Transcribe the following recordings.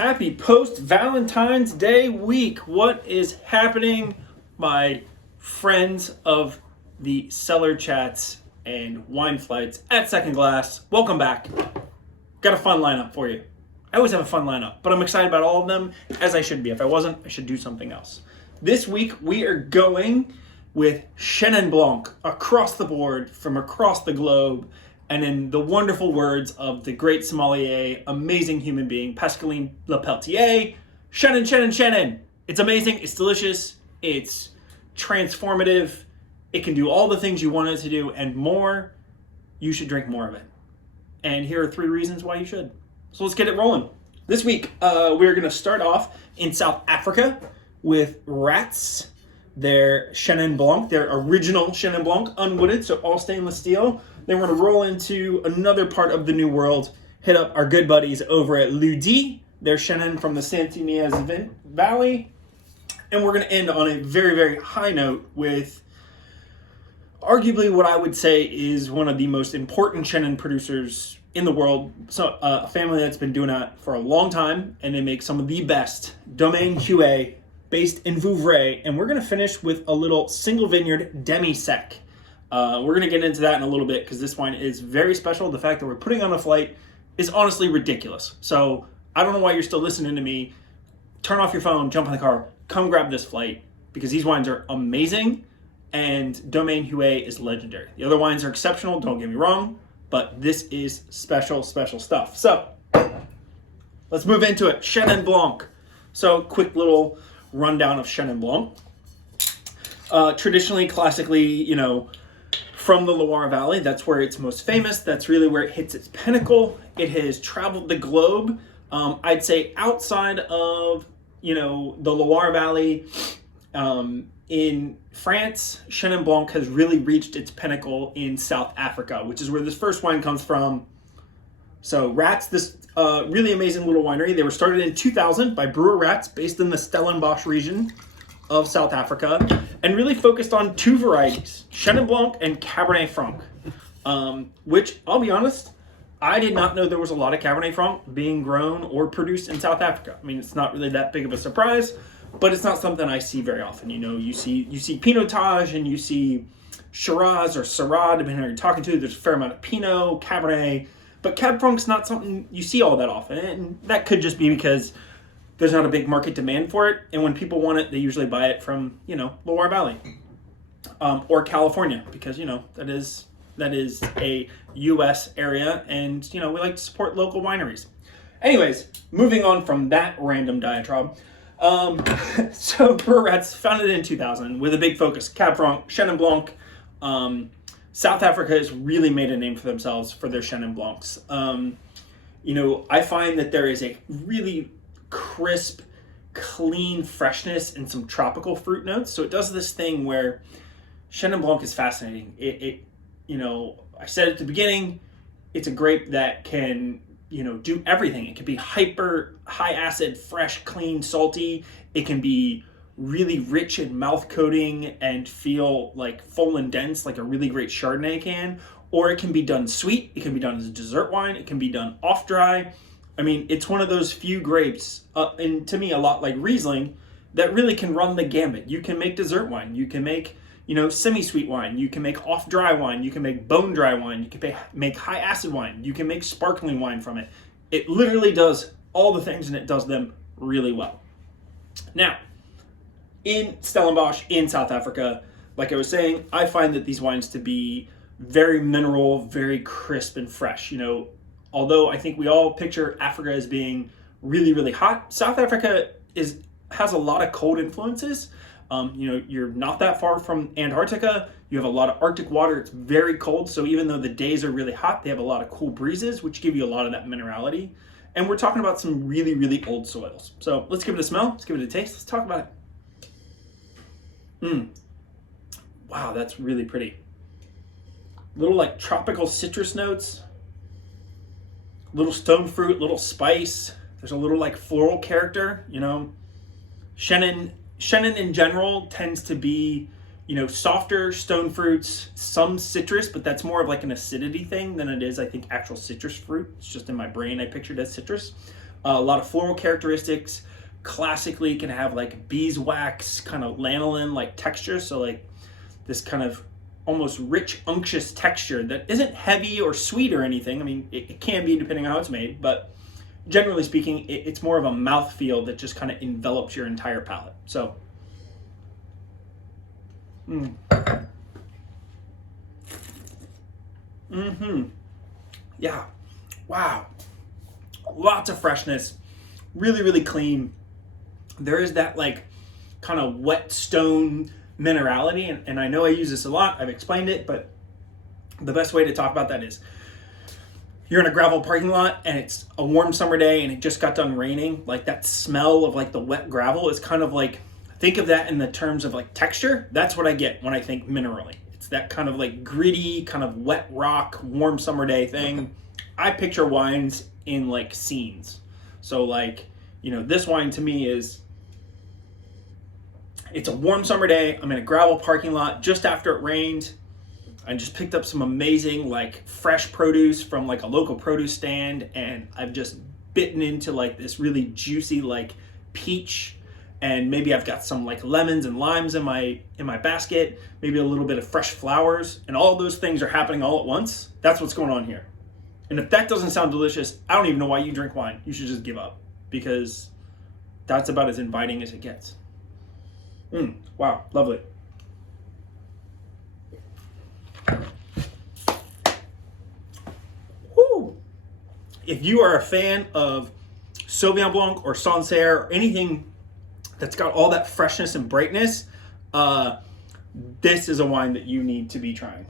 Happy post-Valentine's Day week. What is happening, my friends of the Cellar chats and wine flights at Second Glass? Welcome back. Got a fun lineup for you. I always have a fun lineup, but I'm excited about all of them, as I should be. If I wasn't, I should do something else. This week, we are going with Chenin Blanc across the board, from across the globe, and in the wonderful words of the great sommelier, amazing human being, Pascaline Lepelletier, Chenin, Chenin, Chenin. It's amazing, it's delicious, it's transformative, it can do all the things you want it to do, and more. You should drink more of it. And here are 3 reasons why you should. So let's get it rolling. This week, we're going to start off in South Africa with Rats, their Chenin Blanc, their original Chenin Blanc, unwooded, so all stainless steel. Then we're going to roll into another part of the New World, hit up our good buddies over at Ludi, their Chenin from the Santinaz Valley. And we're going to end on a very, very high note with arguably what I would say is one of the most important Chenin producers in the world. So a family that's been doing that for a long time, and they make some of the best. Domaine Huet, based in Vouvray. And we're going to finish with a little single vineyard demi-sec. We're going to get into that in a little bit because this wine is very special. The fact that we're putting on a flight is honestly ridiculous. So I don't know why you're still listening to me. Turn off your phone, jump in the car, come grab this flight, because these wines are amazing and Domaine Huet is legendary. The other wines are exceptional, don't get me wrong, but this is special, special stuff. So let's move into it. Chenin Blanc. So quick little rundown of Chenin Blanc. Traditionally, classically, from the Loire Valley, that's where it's most famous. That's really where it hits its pinnacle. It has traveled the globe. I'd say outside of, the Loire Valley, in France, Chenin Blanc has really reached its pinnacle in South Africa, which is where this first wine comes from. So Rats, this really amazing little winery. They were started in 2000 by brewer Rats, based in the Stellenbosch region of South Africa, and really focused on 2 varieties, Chenin Blanc and Cabernet Franc, which, I'll be honest, I did not know there was a lot of Cabernet Franc being grown or produced in South Africa. I mean, it's not really that big of a surprise, but it's not something I see very often. You see Pinotage and you see Shiraz or Syrah, depending on who you're talking to. There's a fair amount of Pinot, Cabernet, but Cab Franc's not something you see all that often, and that could just be because there's not a big market demand for it, and when people want it, they usually buy it from, Loire Valley, or California, because, that is a U.S. area, and, we like to support local wineries. Anyways, moving on from that random diatribe, so Brewer Rats, founded in 2000, with a big focus, Cab Franc, Chenin Blanc. South Africa has really made a name for themselves for their Chenin Blancs. I find that there is a really crisp, clean freshness and some tropical fruit notes. So it does this thing where Chenin Blanc is fascinating. I said at the beginning, it's a grape that can, do everything. It can be hyper high acid, fresh, clean, salty. It can be really rich in mouth coating and feel like full and dense, like a really great Chardonnay can. Or it can be done sweet. It can be done as a dessert wine. It can be done off dry. I mean, it's one of those few grapes, and to me, a lot like Riesling, that really can run the gambit. You can make dessert wine. You can make, semi-sweet wine. You can make off-dry wine. You can make bone-dry wine. You can make high-acid wine. You can make sparkling wine from it. It literally does all the things, and it does them really well. Now, in Stellenbosch, in South Africa, like I was saying, I find that these wines to be very mineral, very crisp and fresh. Although I think we all picture Africa as being really, really hot, South Africa has a lot of cold influences. You're not that far from Antarctica. You have a lot of Arctic water. It's very cold. So even though the days are really hot, they have a lot of cool breezes, which give you a lot of that minerality. And we're talking about some really, really old soils. So let's give it a smell. Let's give it a taste. Let's talk about it. Wow, that's really pretty. Little like tropical citrus notes. Little stone fruit, little spice. There's a little like floral character, Chenin in general tends to be, softer stone fruits, some citrus, but that's more of like an acidity thing than it is, I think, actual citrus fruit. It's just in my brain, I pictured it as citrus. A lot of floral characteristics. Classically can have like beeswax, kind of lanolin like texture. So like this kind of almost rich, unctuous texture that isn't heavy or sweet or anything. I mean, it can be depending on how it's made, but generally speaking, it's more of a mouthfeel that just kind of envelops your entire palate. So, yeah, wow, lots of freshness, really, really clean. There is that like kind of wet stone minerality, and I know I use this a lot. I've explained it, but the best way to talk about that is you're in a gravel parking lot and it's a warm summer day and it just got done raining. Like that smell of like the wet gravel is kind of like, think of that in the terms of like texture. That's what I get when I think minerally. It's that kind of like gritty, kind of wet rock, warm summer day thing. I picture wines in like scenes. So like, you know, this wine to me is, it's a warm summer day. I'm in a gravel parking lot just after it rained. I just picked up some amazing like fresh produce from like a local produce stand, and I've just bitten into like this really juicy like peach, and maybe I've got some like lemons and limes in my basket, maybe a little bit of fresh flowers, and all those things are happening all at once. That's what's going on here. And if that doesn't sound delicious, I don't even know why you drink wine. You should just give up, because that's about as inviting as it gets. Wow, lovely. Woo. If you are a fan of Sauvignon Blanc or Sancerre or anything that's got all that freshness and brightness, this is a wine that you need to be trying.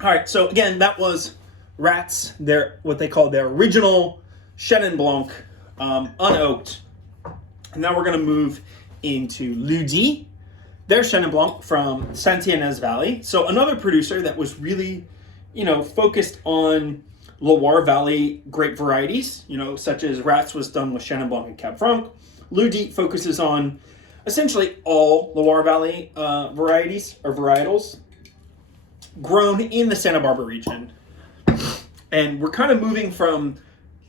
All right, so again, that was Rats, their what they call their original Chenin Blanc, unoaked. And now we're going to move into Ludi, their Chenin Blanc from Saint-Etienne's Valley. So another producer that was really, you know, focused on Loire Valley grape varieties, you know, such as Rats was done with Chenin Blanc and Cab Franc. Ludi focuses on essentially all Loire Valley varieties or varietals grown in the Santa Barbara region. And we're kind of moving from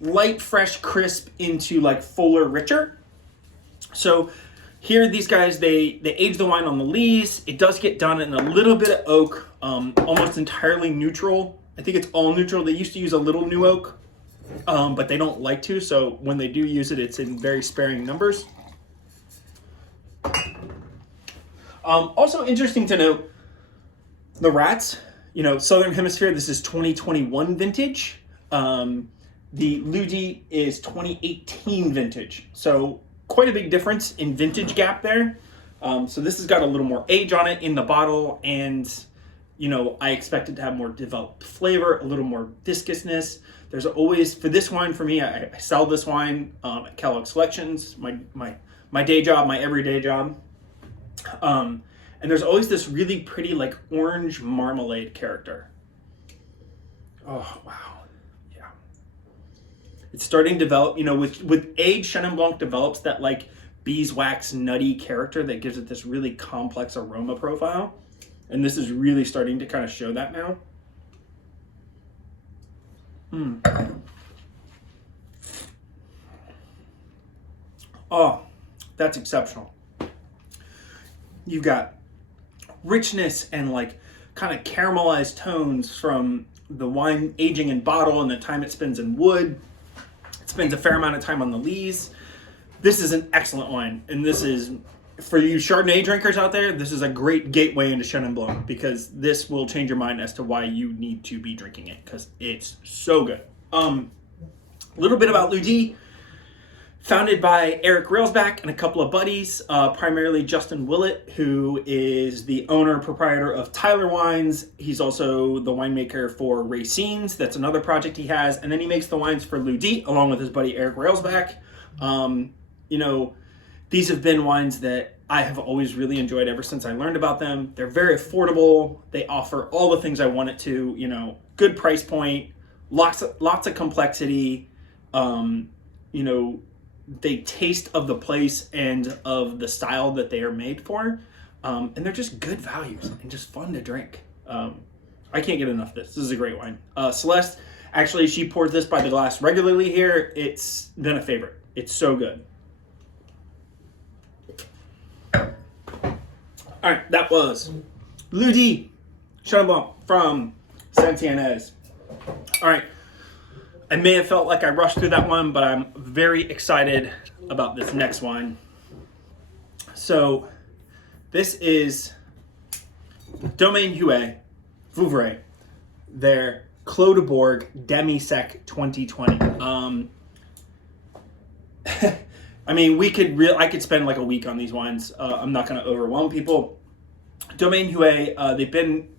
light, fresh, crisp into like fuller, richer. So here, these guys, they age the wine on the lees. It does get done in a little bit of oak, almost entirely neutral. I think it's all neutral. They used to use a little new oak, but they don't like to. So when they do use it, it's in very sparing numbers. Also interesting to note, the Rats, you know, Southern Hemisphere, this is 2021 vintage. The Ludi is 2018 vintage. So quite a big difference in vintage gap there. So this has got a little more age on it in the bottle, and you know, I expect it to have more developed flavor, a little more viscousness. There's always, for this wine, for me, I sell this wine at Kellogg Selections, my day job, my everyday job. And there's always this really pretty like orange marmalade character. Oh, wow. Yeah. It's starting to develop, you know, with age, Chenin Blanc develops that like beeswax nutty character that gives it this really complex aroma profile. And this is really starting to kind of show that now. Oh, that's exceptional. You've got richness and like kind of caramelized tones from the wine aging in bottle and the time it spends in wood. It spends a fair amount of time on the lees. This is an excellent wine, and this is, for you Chardonnay drinkers out there, this is a great gateway into Chenin Blanc, because this will change your mind as to why you need to be drinking it, because it's so good. A little bit about Ludi. Founded by Eric Railsback and a couple of buddies, primarily Justin Willett, who is the owner proprietor of Tyler Wines. He's also the winemaker for Racines. That's another project he has. And then he makes the wines for Ludi, along with his buddy Eric Railsback. You know, these have been wines that I have always really enjoyed ever since I learned about them. They're very affordable. They offer all the things I want it to, you know, good price point, lots of complexity, you know, they taste of the place and of the style that they are made for. And they're just good values and just fun to drink. I can't get enough of this. This is a great wine. Celeste Actually, she pours this by the glass regularly here. It's been a favorite. It's so good. All right, that was Ludi Chenin Blanc from Saint-Yanez. All right, I may have felt like I rushed through that one, but I'm very excited about this next wine. So this is Domaine Huet Vouvray, their Clos de Bourg Demi-Sec 2020. I mean, I could spend like a week on these wines. I'm not going to overwhelm people. Domaine Huet, they've been,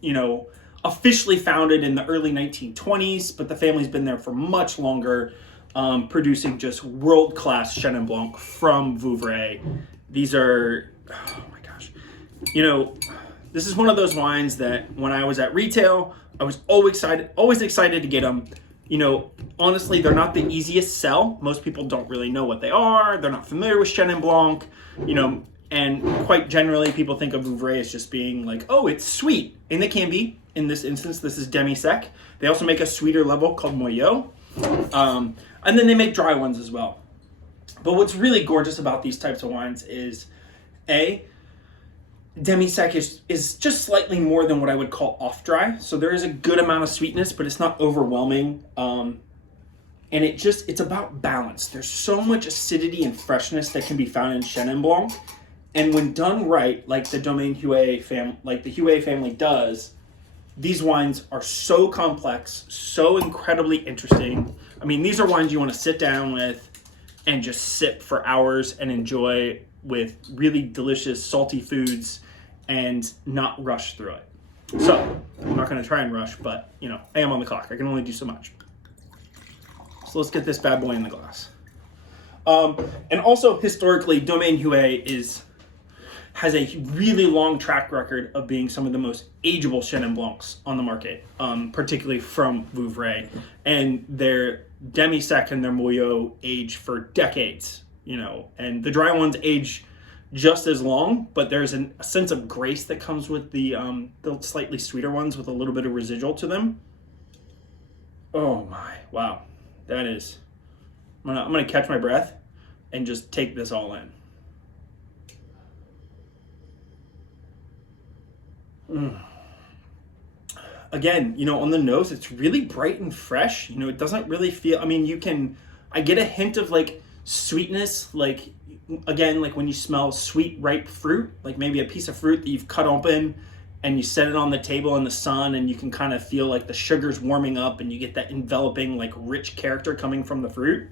officially founded in the early 1920s, but the family's been there for much longer, producing just world-class Chenin Blanc from Vouvray. These are, oh my gosh. This is one of those wines that when I was at retail, I was always excited to get them. Honestly, they're not the easiest sell. Most people don't really know what they are. They're not familiar with Chenin Blanc, and quite generally people think of Vouvray as just being like, oh, it's sweet. And they can be. In this instance, this is demi-sec. They also make a sweeter level called Moyau. And then they make dry ones as well. But what's really gorgeous about these types of wines is, demi-sec is just slightly more than what I would call off-dry. So there is a good amount of sweetness, but it's not overwhelming. And it's about balance. There's so much acidity and freshness that can be found in Chenin Blanc. And when done right, like the Domaine Huet family does, these wines are so complex, so incredibly interesting. I mean, these are wines you want to sit down with and just sip for hours and enjoy with really delicious salty foods and not rush through it. So, I'm not going to try and rush, but, I am on the clock. I can only do so much. So let's get this bad boy in the glass. And also, historically, Domaine Huet has a really long track record of being some of the most ageable Chenin Blancs on the market, particularly from Vouvray. And their demi-sec and their Moyau age for decades, and the dry ones age just as long, but there's a sense of grace that comes with the slightly sweeter ones with a little bit of residual to them. Oh my, wow. That is, I'm gonna catch my breath and just take this all in. Again, on the nose, it's really bright and fresh. It doesn't really feel, I get a hint of like sweetness, like when you smell sweet, ripe fruit, like maybe a piece of fruit that you've cut open and you set it on the table in the sun and you can kind of feel like the sugar's warming up and you get that enveloping, like rich character coming from the fruit.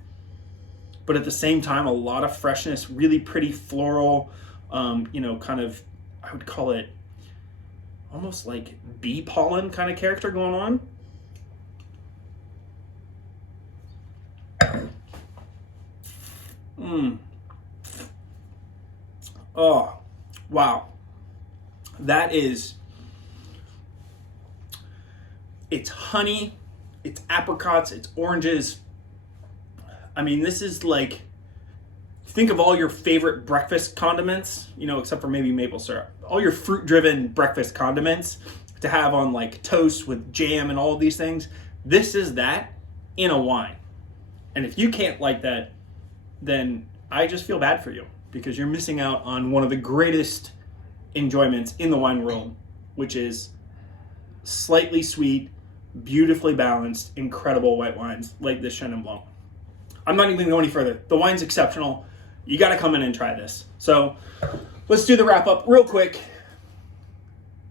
But at the same time, a lot of freshness, really pretty floral, kind of, I would call it almost like bee pollen kind of character going on. Oh, wow. It's honey, it's apricots, it's oranges. This is like, think of all your favorite breakfast condiments, except for maybe maple syrup. All your fruit-driven breakfast condiments to have on like toast with jam and all of these things. This is that in a wine. And if you can't like that, then I just feel bad for you because you're missing out on one of the greatest enjoyments in the wine world, which is slightly sweet, beautifully balanced, incredible white wines like this Chenin Blanc. I'm not even going to go any further. The wine's exceptional. You got to come in and try this. So let's do the wrap up real quick.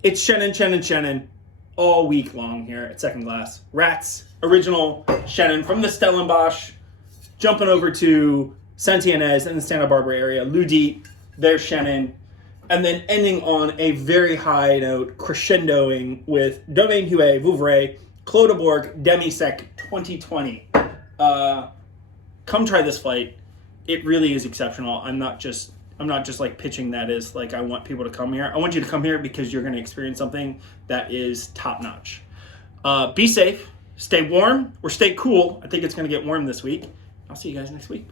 It's Chenin all week long here at Second Glass. Rats, original Chenin from the Stellenbosch, jumping over to Saint-Yanez in the Santa Barbara area, Ludi, their Chenin, and then ending on a very high note, crescendoing with Domaine Huet Vouvray Clos de Bourg Demi-Sec 2020. Come try this flight. It really is exceptional. I'm not just like pitching that as like I want people to come here. I want you to come here because you're going to experience something that is top notch. Be safe, stay warm, or stay cool. I think it's going to get warm this week. I'll see you guys next week.